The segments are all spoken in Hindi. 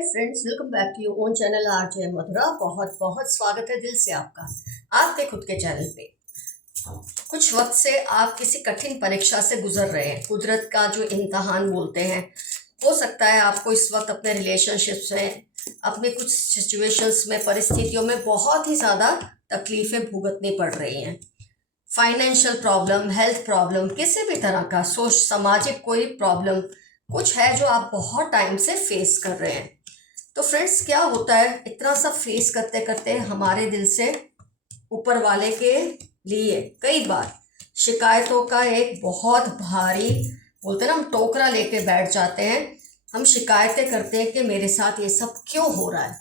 Hi friends, welcome back to your own channel RJ Madhura. बहुत बहुत स्वागत है दिल से आपका आपके खुद के चैनल पे। कुछ वक्त से आप किसी कठिन परीक्षा से गुजर रहे हैं, कुदरत का जो इम्तहान बोलते हैं। हो सकता है आपको इस वक्त अपने रिलेशनशिप्स में, अपने कुछ सिचुएशंस में, परिस्थितियों में बहुत ही ज़्यादा तकलीफ़ें भुगतनी पड़ रही हैं। फाइनेंशियल प्रॉब्लम, हेल्थ प्रॉब्लम, किसी भी तरह का सामाजिक कोई प्रॉब्लम कुछ है जो आप बहुत टाइम से फेस कर रहे हैं। तो फ्रेंड्स, क्या होता है, इतना सब फेस करते करते हमारे दिल से ऊपर वाले के लिए कई बार शिकायतों का एक बहुत भारी, बोलते हैं ना, हम टोकरा लेके बैठ जाते हैं। हम शिकायतें करते हैं कि मेरे साथ ये सब क्यों हो रहा है।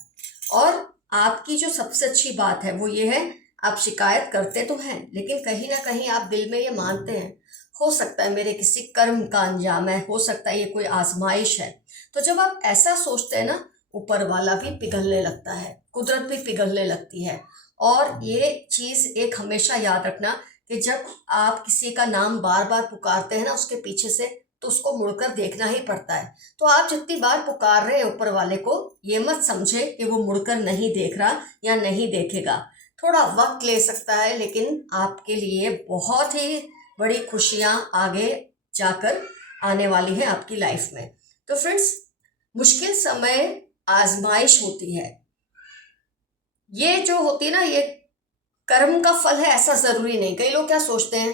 और आपकी जो सबसे अच्छी बात है वो ये है, आप शिकायत करते तो हैं लेकिन कहीं ना कहीं आप दिल में ये मानते हैं, हो सकता है मेरे किसी कर्म का अंजाम है, हो सकता है ये कोई आजमाइश है। तो जब आप ऐसा सोचते हैं ना, ऊपर वाला भी पिघलने लगता है, कुदरत भी पिघलने लगती है। और ये चीज़ एक हमेशा याद रखना कि जब आप किसी का नाम बार बार पुकारते हैं ना उसके पीछे से, तो उसको मुड़कर देखना ही पड़ता है। तो आप जितनी बार पुकार रहे हैं ऊपर वाले को, ये मत समझे कि वो मुड़कर नहीं देख रहा या नहीं देखेगा। थोड़ा वक्त ले सकता है लेकिन आपके लिए बहुत ही बड़ी खुशियाँ आगे जाकर आने वाली हैं आपकी लाइफ में। तो फ्रेंड्स, मुश्किल समय आजमाइश होती है। ये जो होती है ना, ये कर्म का फल है ऐसा ज़रूरी नहीं। कई लोग क्या सोचते हैं,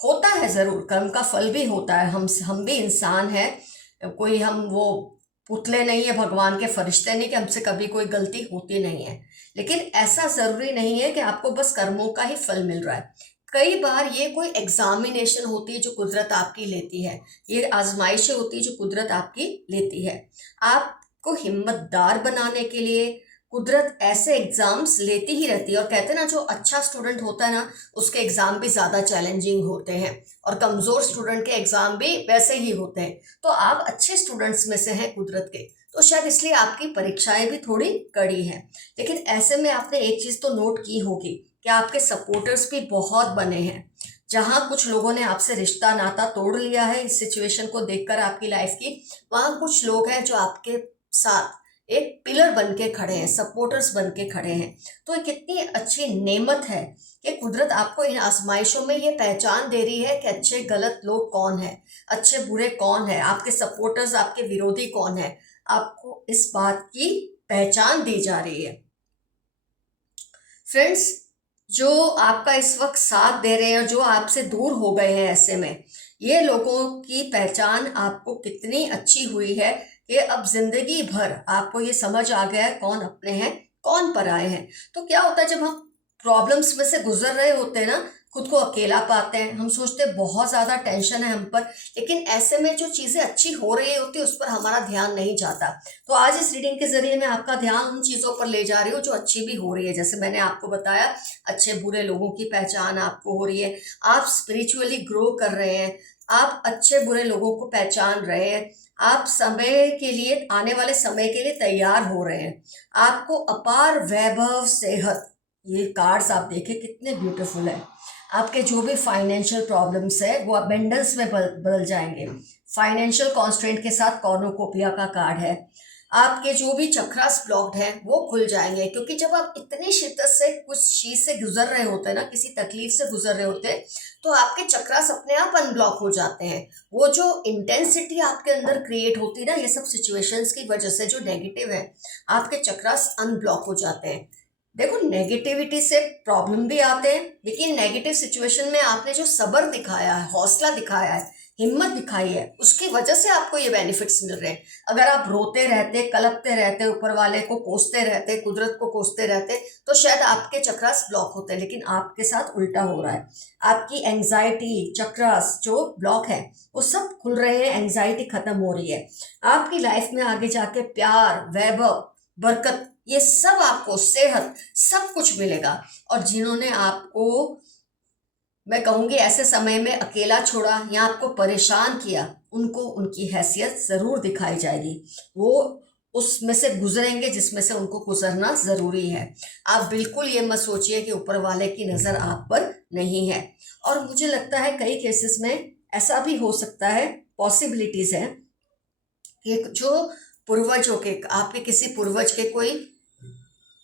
होता है ज़रूर, कर्म का फल भी होता है। हम भी इंसान हैं, कोई हम वो पुतले नहीं है, भगवान के फरिश्ते नहीं कि हमसे कभी कोई गलती होती नहीं है। लेकिन ऐसा ज़रूरी नहीं है कि आपको बस कर्मों का ही फल मिल रहा है। कई बार ये कोई एग्जामिनेशन होती है जो कुदरत आपकी लेती है, ये आजमाइशें होती है जो कुदरत आपकी लेती है। आपको हिम्मतदार बनाने के लिए कुदरत ऐसे एग्जाम्स लेती ही रहती है। और कहते हैं ना, जो अच्छा स्टूडेंट होता है ना, उसके एग्ज़ाम भी ज़्यादा चैलेंजिंग होते हैं और कमज़ोर स्टूडेंट के एग्ज़ाम भी वैसे ही होते हैं। तो आप अच्छे स्टूडेंट्स में से हैं कुदरत के, तो शायद इसलिए आपकी परीक्षाएं भी थोड़ी कड़ी हैं। लेकिन ऐसे में आपने एक चीज़ तो नोट की होगी कि आपके सपोर्टर्स भी बहुत बने हैं। जहाँ कुछ लोगों ने आपसे रिश्ता नाता तोड़ लिया है इस सिचुएशन को देखकर आपकी लाइफ की, वहाँ कुछ लोग हैं जो आपके साथ एक पिलर बन के खड़े हैं, सपोर्टर्स बन के खड़े हैं। तो ये कितनी अच्छी नेमत है कि कुदरत आपको इन आजमाइशों में ये पहचान दे रही है कि अच्छे गलत लोग कौन है, अच्छे बुरे कौन है, आपके सपोर्टर्स, आपके विरोधी कौन है। आपको इस बात की पहचान दी जा रही है। फ्रेंड्स, जो आपका इस वक्त साथ दे रहे हैं और जो आपसे दूर हो गए हैं, ऐसे में ये लोगों की पहचान आपको कितनी अच्छी हुई है कि अब जिंदगी भर आपको ये समझ आ गया है कौन अपने हैं कौन पराए हैं। तो क्या होता है, जब हम प्रॉब्लम्स में से गुजर रहे होते हैं ना, खुद को अकेला पाते हैं, हम सोचते हैं बहुत ज़्यादा टेंशन है हम पर। लेकिन ऐसे में जो चीज़ें अच्छी हो रही होती है उस पर हमारा ध्यान नहीं जाता। तो आज इस रीडिंग के जरिए मैं आपका ध्यान उन चीज़ों पर ले जा रही हूँ जो अच्छी भी हो रही है। जैसे मैंने आपको बताया, अच्छे बुरे लोगों की पहचान आपको हो रही है, आप स्पिरिचुअली ग्रो कर रहे हैं, आप अच्छे बुरे लोगों को पहचान रहे हैं, आप समय के लिए, आने वाले समय के लिए तैयार हो रहे हैं। आपको अपार वैभव, सेहत, ये कार्ड्स आप देखें कितने ब्यूटीफुल है। आपके जो भी फाइनेंशियल प्रॉब्लम्स है वो अबेंडेंस में बदल जाएंगे। फाइनेंशियल कॉन्स्ट्रेंट के साथ कॉर्नोकोपिया का कार्ड है। आपके जो भी चक्रास ब्लॉक्ड हैं वो खुल जाएंगे, क्योंकि जब आप इतनी शिद्दत से कुछ चीज़ से गुजर रहे होते हैं ना, किसी तकलीफ से गुजर रहे होते हैं, तो आपके चक्रास अपने आप अनब्लॉक हो जाते हैं। वो जो इंटेंसिटी आपके अंदर क्रिएट होती है ना, ये सब सिचुएशंस की वजह से जो नेगेटिव है, आपके चक्रास अनब्लॉक हो जाते हैं। देखो, नेगेटिविटी से प्रॉब्लम भी आते हैं, लेकिन नेगेटिव सिचुएशन में आपने जो सब्र दिखाया है, हौसला दिखाया है, हिम्मत दिखाई है, उसकी वजह से आपको ये बेनिफिट्स मिल रहे हैं। अगर आप रोते रहते, कलपते रहते, ऊपर वाले को कोसते रहते, कुदरत को कोसते रहते, तो शायद आपके चक्रास ब्लॉक होते। लेकिन आपके साथ उल्टा हो रहा है। आपकी एंजाइटी चक्रास जो ब्लॉक है वो सब खुल रहे हैं, एंजाइटी खत्म हो रही है। आपकी लाइफ में आगे जाके प्यार, वैभव, बरकत, ये सब आपको, सेहत, सब कुछ मिलेगा। और जिन्होंने आपको, मैं कहूँगी, ऐसे समय में अकेला छोड़ा या आपको परेशान किया, उनको उनकी हैसियत ज़रूर दिखाई जाएगी। वो उसमें से गुजरेंगे जिसमें से उनको गुजरना ज़रूरी है। आप बिल्कुल ये मत सोचिए कि ऊपर वाले की नज़र आप पर नहीं है। और मुझे लगता है कई केसेस में ऐसा भी हो सकता है, पॉसिबिलिटीज़ है कि जो पूर्वजों के, आपके किसी पूर्वज के कोई,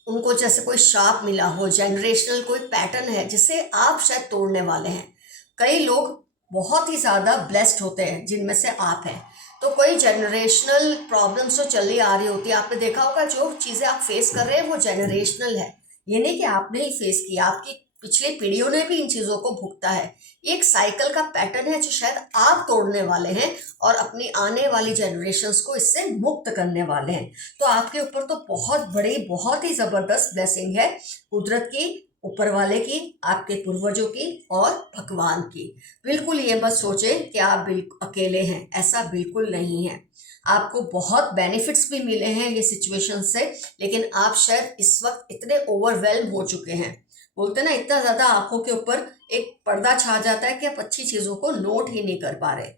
उनको जैसे कोई श्राप मिला हो, जनरेशनल कोई पैटर्न है जिसे आप शायद तोड़ने वाले हैं। कई लोग बहुत ही ज़्यादा ब्लेस्ड होते हैं, जिनमें से आप हैं। तो कोई जनरेशनल प्रॉब्लम्स जो चली आ रही होती है, आपने देखा होगा जो चीज़ें आप फेस कर रहे हैं वो जनरेशनल है। ये नहीं कि आपने ही फेस किया, आपकी पिछली पीढ़ियों ने भी इन चीज़ों को भुगता है। ये एक साइकिल का पैटर्न है जो शायद आप तोड़ने वाले हैं और अपनी आने वाली जनरेशन्स को इससे मुक्त करने वाले हैं। तो आपके ऊपर तो बहुत बड़ी, बहुत ही ज़बरदस्त ब्लेसिंग है कुदरत की, ऊपर वाले की, आपके पूर्वजों की और भगवान की। बिल्कुल ये मत सोचें कि आप बिल्कुल अकेले हैं, ऐसा बिल्कुल नहीं है। आपको बहुत बेनिफिट्स भी मिले हैं ये सिचुएशन से, लेकिन आप शायद इस वक्त इतने ओवरवेल्म हो चुके हैं, बोलते ना इतना ज़्यादा आंखों के ऊपर एक पर्दा छा जाता है कि आप अच्छी चीज़ों को नोट ही नहीं कर पा रहे।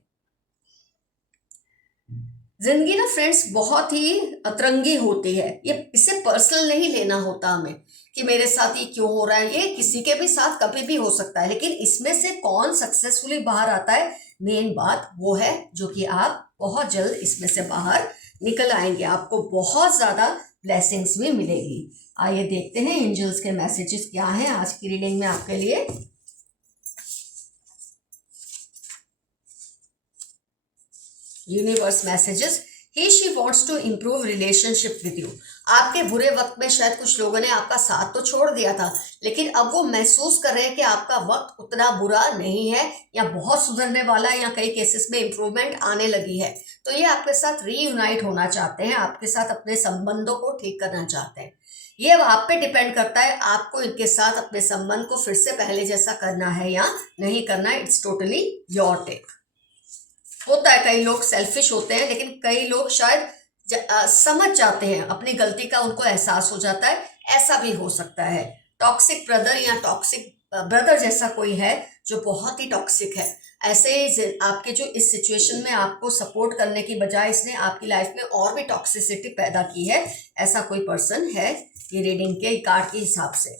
जिंदगी ना फ्रेंड्स बहुत ही अतरंगी होती है। ये इसे पर्सनल नहीं लेना होता हमें कि मेरे साथ ये क्यों हो रहा है, ये किसी के भी साथ कभी भी हो सकता है। लेकिन इसमें से कौन सक्सेसफुली बाहर आता है, मेन बात वो है, जो कि आप बहुत जल्द इसमें से बाहर निकल आएंगे। आपको बहुत ज़्यादा ब्लेसिंग्स भी मिलेगी। आइए देखते हैं एंजल्स के मैसेजेस क्या हैं आज की रीडिंग में आपके लिए। Universe messages, he she wants to improve relationship with you. आपके बुरे वक्त में शायद कुछ लोगों ने आपका साथ तो छोड़ दिया था, लेकिन अब वो महसूस कर रहे हैं कि आपका वक्त उतना बुरा नहीं है, या बहुत सुधरने वाला है, या कई केसेस में इम्प्रूवमेंट आने लगी है। तो ये आपके साथ रीयूनाइट होना चाहते हैं, आपके साथ अपने संबंधों को ठीक करना चाहते हैं। ये अब आप पे डिपेंड करता है, आपको इनके साथ अपने संबंध को फिर से पहले जैसा करना है या नहीं करना है। It's totally your take. होता है कई लोग सेल्फिश होते हैं, लेकिन कई लोग शायद समझ जाते हैं, अपनी गलती का उनको एहसास हो जाता है, ऐसा भी हो सकता है। टॉक्सिक ब्रदर या टॉक्सिक ब्रदर जैसा कोई है जो बहुत ही टॉक्सिक है, ऐसे आपके जो इस सिचुएशन में आपको सपोर्ट करने की बजाय इसने आपकी लाइफ में और भी टॉक्सिसिटी पैदा की है, ऐसा कोई पर्सन है ये रीडिंग के कार्ड के हिसाब से।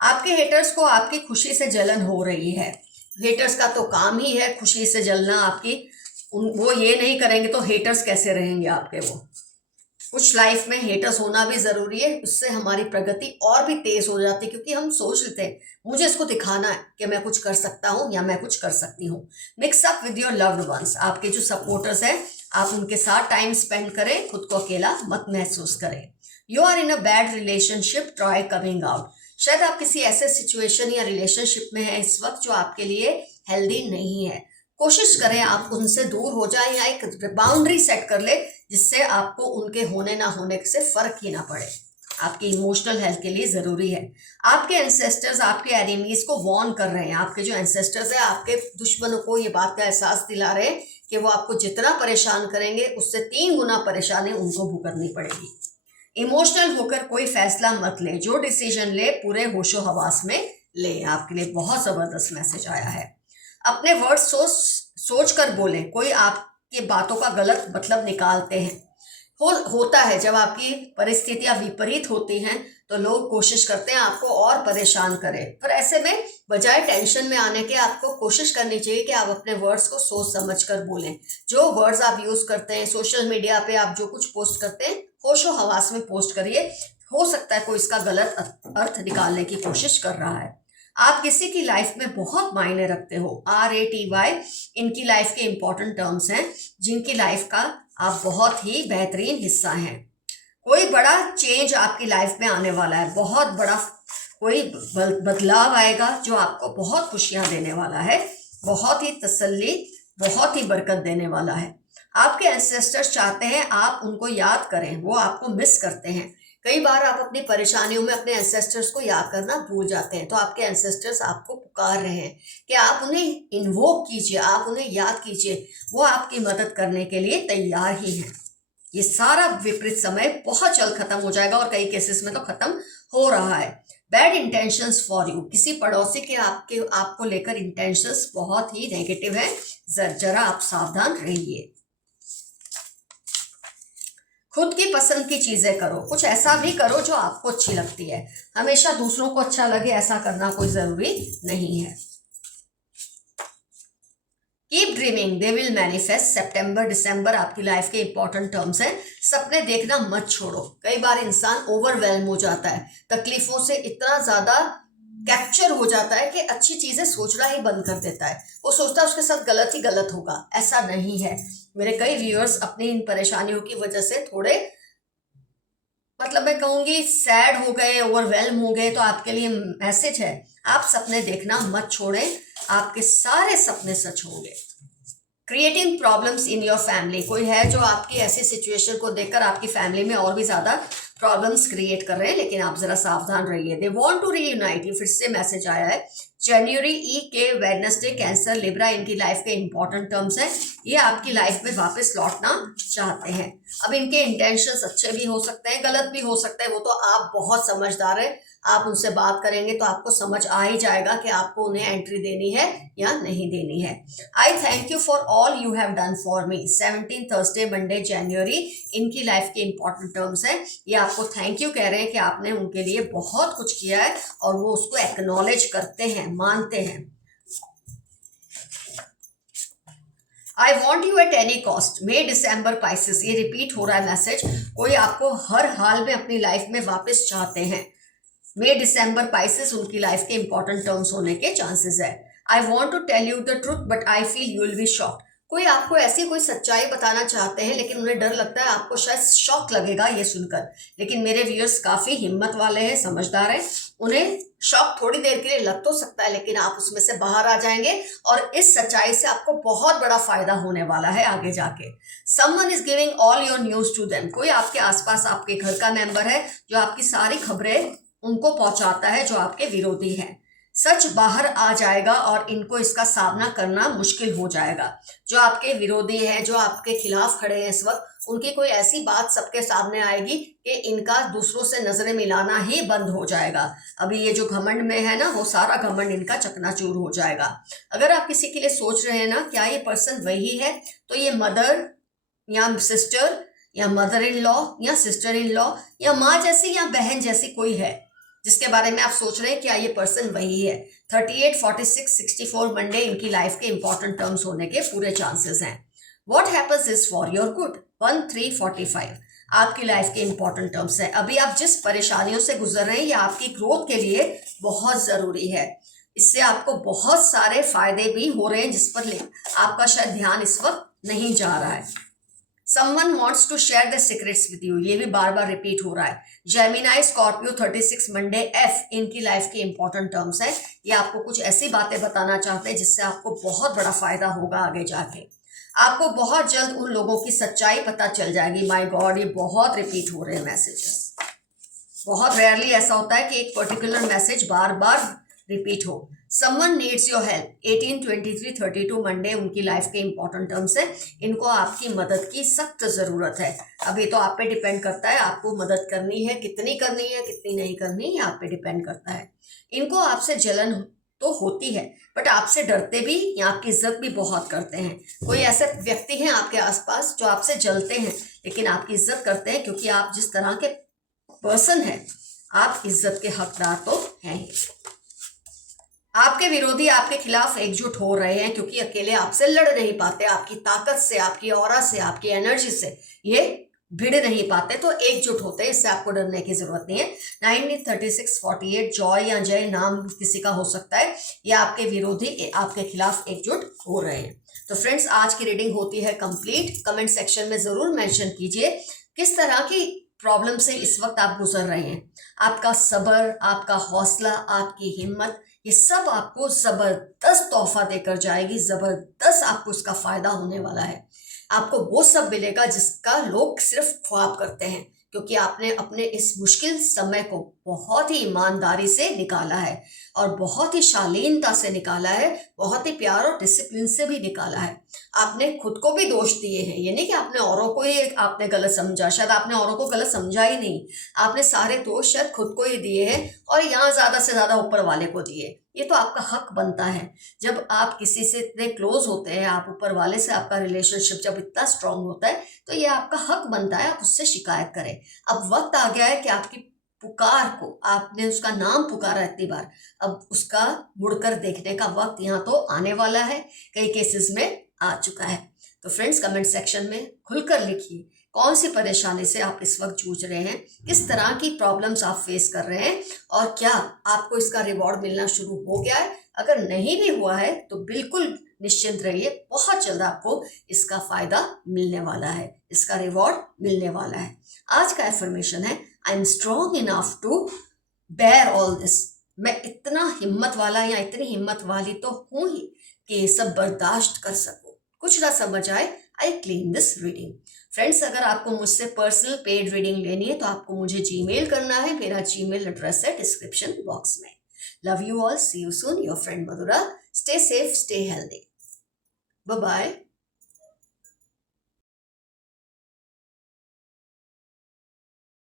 आपके हेटर्स को आपकी खुशी से जलन हो रही है। हेटर्स का तो काम ही है खुशी से जलना आपकी, वो ये नहीं करेंगे तो हेटर्स कैसे रहेंगे आपके। वो कुछ लाइफ में हेटर्स होना भी जरूरी है, उससे हमारी प्रगति और भी तेज हो जाती है, क्योंकि हम सोच लेते हैं मुझे इसको दिखाना है कि मैं कुछ कर सकता हूँ या मैं कुछ कर सकती हूँ। Mix up with your loved ones, आपके जो सपोर्टर्स हैं आप उनके साथ टाइम स्पेंड करें, खुद को अकेला मत महसूस करें। You are in a bad relationship, try coming out. शायद आप किसी ऐसे सिचुएशन या रिलेशनशिप में हैं इस वक्त जो आपके लिए हेल्दी नहीं है। कोशिश करें आप उनसे दूर हो जाए, या एक बाउंड्री सेट कर ले जिससे आपको उनके होने ना होने से फर्क ही ना पड़े। आपकी इमोशनल हेल्थ के लिए जरूरी है। आपके एंसेस्टर्स आपके एनिमीज को वॉर्न कर रहे हैं। आपके जो एंसेस्टर्स हैं आपके दुश्मनों को ये बात का एहसास दिला रहे हैं कि वो आपको जितना परेशान करेंगे उससे 3 गुना परेशानी उनको भुगतनी पड़ेगी। इमोशनल होकर कोई फैसला मत ले, जो डिसीजन ले पूरे होशो हवास में ले। आपके लिए बहुत जबरदस्त मैसेज आया है। अपने वर्ड सोच कर बोलें, कोई आपकी बातों का गलत मतलब निकालते हैं। होता है जब आपकी परिस्थितियां विपरीत होती हैं तो लोग कोशिश करते हैं आपको और परेशान करें, पर ऐसे में बजाय टेंशन में आने के आपको कोशिश करनी चाहिए कि आप अपने वर्ड्स को सोच समझ कर बोलें। जो वर्ड्स आप यूज करते हैं सोशल मीडिया पे, आप जो कुछ पोस्ट करते हैं होशो हवास में पोस्ट करिए। हो सकता है कोई इसका गलत अर्थ निकालने की कोशिश कर रहा है। आप किसी की लाइफ में बहुत मायने रखते हो। RATY इनकी लाइफ के इंपॉर्टेंट टर्म्स हैं, जिनकी लाइफ का आप बहुत ही बेहतरीन हिस्सा हैं। कोई बड़ा चेंज आपकी लाइफ में आने वाला है, बहुत बड़ा कोई बदलाव आएगा जो आपको बहुत खुशियां देने वाला है, बहुत ही तसल्ली, बहुत ही बरकत देने वाला है। आपके एंसेस्टर्स चाहते हैं आप उनको याद करें, वो आपको मिस करते हैं। कई बार आप अपनी परेशानियों में अपने एंसेस्टर्स को याद करना भूल जाते हैं, तो आपके एंसेस्टर्स आपको पुकार रहे हैं कि आप उन्हें इन्वोक कीजिए, आप उन्हें याद कीजिए, वो आपकी मदद करने के लिए तैयार ही हैं। ये सारा विपरीत समय बहुत जल्द खत्म हो जाएगा और कई केसेस में तो खत्म हो रहा है। बैड इंटेंशंस फॉर यू, किसी पड़ोसी के आपको लेकर इंटेंशंस बहुत ही नेगेटिव है, जरा आप सावधान रहिए। खुद की पसंद की चीजें करो, कुछ ऐसा भी करो जो आपको अच्छी लगती है। हमेशा दूसरों को अच्छा लगे ऐसा करना कोई जरूरी नहीं है। Keep dreaming they will manifest. सितंबर दिसंबर आपकी लाइफ के इंपॉर्टेंट टर्म्स हैं। सपने देखना मत छोड़ो। कई बार इंसान ओवरवेल्म हो जाता है, तकलीफों से इतना ज्यादा कैप्चर हो जाता है कि अच्छी चीजें सोचना ही बंद कर देता है। वो सोचता है उसके साथ गलत ही गलत होगा। ऐसा नहीं है। मेरे कई व्यूअर्स अपनी इन परेशानियों की वजह से थोड़े मतलब मैं कहूंगी सैड हो गए, ओवरवेल्म हो गए। तो आपके लिए मैसेज है, आप सपने देखना मत छोड़ें, आपके सारे सपने सच होंगे। Creating problems in your family, कोई है जो आपकी ऐसी सिचुएशन को देखकर आपकी फैमिली में और भी ज्यादा प्रॉब्लम्स क्रिएट कर रहे हैं, लेकिन आप जरा सावधान रहिए। दे वांट टू रीयूनाइट, ये फिर से मैसेज आया है। जनवरी ई के वेडनेसडे, कैंसर लिब्रा इनकी लाइफ के इंपॉर्टेंट टर्म्स हैं। ये आपकी लाइफ में वापस लौटना चाहते हैं। अब इनके इंटेंशंस अच्छे भी हो सकते हैं, गलत भी हो सकते हैं, वो तो आप बहुत समझदार हैं। आप उनसे बात करेंगे तो आपको समझ आ ही जाएगा कि आपको उन्हें एंट्री देनी है या नहीं देनी है। I thank you for all you have done for me. 17 Thursday Monday जनवरी इनकी लाइफ के इंपॉर्टेंट टर्म्स हैं। ये आपको थैंक यू कह रहे हैं कि आपने उनके लिए बहुत कुछ किया है और वो उसको एक्नॉलेज करते हैं, मानते हैं। I want you at any cost, may December Pisces, ये रिपीट हो रहा है मैसेज। कोई आपको हर हाल में अपनी लाइफ में वापस चाहते हैं। मे डिसम्बर पाइसिस उनकी लाइफ के इंपॉर्टेंट टर्म्स होने के चांसेस है। I want to tell you the truth but I feel you will be shocked, कोई आपको ऐसी कोई सच्चाई बताना चाहते हैं लेकिन उन्हें डर लगता है आपको शायद शॉक लगेगा ये सुनकर। लेकिन मेरे व्यूअर्स काफी हिम्मत वाले हैं, समझदार हैं। उन्हें शॉक थोड़ी देर के लिए लग तो सकता है, लेकिन आप उसमें से बाहर आ जाएंगे और इस सच्चाई से आपको बहुत बड़ा फायदा होने वाला है आगे जाके। Someone is giving all your news to them, कोई आपके आसपास आपके घर का मेंबर है जो आपकी सारी खबरें उनको पहुंचाता है जो आपके विरोधी हैं। सच बाहर आ जाएगा और इनको इसका सामना करना मुश्किल हो जाएगा। जो आपके विरोधी हैं, जो आपके खिलाफ खड़े हैं इस वक्त, उनकी कोई ऐसी बात सबके सामने आएगी कि इनका दूसरों से नजरें मिलाना ही बंद हो जाएगा। अभी ये जो घमंड में है ना, वो सारा घमंड इनका चकनाचूर हो जाएगा। अगर आप किसी के लिए सोच रहे हैं ना क्या ये पर्सन वही है, तो ये मदर या सिस्टर या मदर इन लॉ या सिस्टर इन लॉ या माँ जैसी या बहन जैसी कोई है जिसके बारे में आप सोच रहे हैं क्या ये पर्सन वही है। 38, 46, 64 मंडे इनकी लाइफ के इंपॉर्टेंट टर्म्स होने के पूरे चांसेस हैं। What happens is for your good, 1, 3, 45 आपकी लाइफ के इंपॉर्टेंट टर्म्स हैं। अभी आप जिस परेशानियों से गुजर रहे हैं ये आपकी ग्रोथ के लिए बहुत जरूरी है। इससे आपको बहुत सारे फायदे भी हो रहे हैं जिस पर आपका शायद ध्यान इस वक्त नहीं जा रहा है। Someone wants to share their secrets with you, ये भी बार बार रिपीट हो रहा है। जेमिनाई स्कॉर्पियो 36 मंडे एफ इनकी लाइफ के इंपॉर्टेंट टर्म्स है। ये आपको कुछ ऐसी बातें बताना चाहते हैं जिससे आपको बहुत बड़ा फायदा होगा आगे जाके। आपको बहुत जल्द उन लोगों की सच्चाई पता चल जाएगी। माय गॉड, ये बहुत रिपीट हो रहे हैं मैसेजेस। बहुत रेयरली ऐसा होता है कि एक पर्टिकुलर मैसेज बार बार रिपीट हो। Someone needs your help, 18, 23, 32 Monday उनकी लाइफ के इंपॉर्टेंट टर्म्स है। इनको आपकी मदद की सख्त जरूरत है। अभी तो आप पे डिपेंड करता है आपको मदद करनी है, कितनी नहीं करनी, ये आप पे डिपेंड करता है। इनको आपसे जलन तो होती है बट आपसे डरते भी या आपकी इज्जत भी बहुत करते हैं। कोई ऐसे व्यक्ति हैं आपके आसपास जो आपसे जलते हैं लेकिन आपकी इज्जत करते हैं क्योंकि आप जिस तरह के पर्सन है आप इज्जत के हकदार तो हैं ही। आपके विरोधी आपके खिलाफ एकजुट हो रहे हैं क्योंकि अकेले आपसे लड़ नहीं पाते। आपकी ताकत से, आपकी ऑरा से, आपकी एनर्जी से ये भिड़ नहीं पाते तो एकजुट होते हैं। इससे आपको डरने की जरूरत नहीं है। 19, 36, 48 जॉय या जय नाम किसी का हो सकता है। ये आपके विरोधी आपके खिलाफ एकजुट हो रहे हैं। तो फ्रेंड्स, आज की रीडिंग होती है कंप्लीट। कमेंट सेक्शन में जरूर मेंशन कीजिए किस तरह की प्रॉब्लम से इस वक्त आप गुजर रहे हैं। आपका सब्र, आपका हौसला, आपकी हिम्मत, ये सब आपको जबरदस्त तोहफा देकर जाएगी। जबरदस्त आपको इसका फायदा होने वाला है। आपको वो सब मिलेगा जिसका लोग सिर्फ ख्वाब करते हैं, क्योंकि आपने अपने इस मुश्किल समय को बहुत ही ईमानदारी से निकाला है और बहुत ही शालीनता से निकाला है, बहुत ही प्यार और डिसिप्लिन से भी निकाला है। आपने खुद को भी दोष दिए हैं, ये नहीं कि आपने औरों को ही आपने गलत समझा। शायद आपने औरों को गलत समझा ही नहीं, आपने सारे दोष शायद खुद को ही दिए हैं और यहाँ ज्यादा से ज्यादा ऊपर वाले को दिए। ये तो आपका हक बनता है। जब आप किसी से इतने क्लोज होते हैं, आप ऊपर वाले से आपका रिलेशनशिप जब इतना स्ट्रांग होता है तो ये आपका हक बनता है आप उससे शिकायत करें। अब वक्त आ गया है कि आपकी पुकार को, आपने उसका नाम पुकारा इतनी बार, अब उसका मुड़कर देखने का वक्त यहाँ तो आने वाला है। कई केसेस में आ चुका है। तो फ्रेंड्स, कमेंट सेक्शन में खुलकर लिखिए कौन सी परेशानी से आप इस वक्त जूझ रहे हैं, किस तरह की प्रॉब्लम्स आप फेस कर रहे हैं और क्या आपको इसका रिवॉर्ड मिलना शुरू हो गया है। अगर नहीं भी हुआ है तो बिल्कुल निश्चिंत रहिए, बहुत जल्द आपको इसका फायदा मिलने वाला है, इसका रिवॉर्ड मिलने वाला है। आज का एफर्मेशन है, I am strong enough to bear all this. मैं इतना हिम्मत वाला या इतनी हिम्मत वाली तो हूं ही कि ये सब बर्दाश्त कर सकूं। कुछ ना समझ आए, I claim this reading. Friends, अगर आपको मुझसे पर्सनल पेड रीडिंग लेनी है तो आपको मुझे जीमेल करना है। मेरा जीमेल एड्रेस है डिस्क्रिप्शन बॉक्स में। Love you all, see you soon, your friend Madhura. Stay safe, stay healthy, bye bye.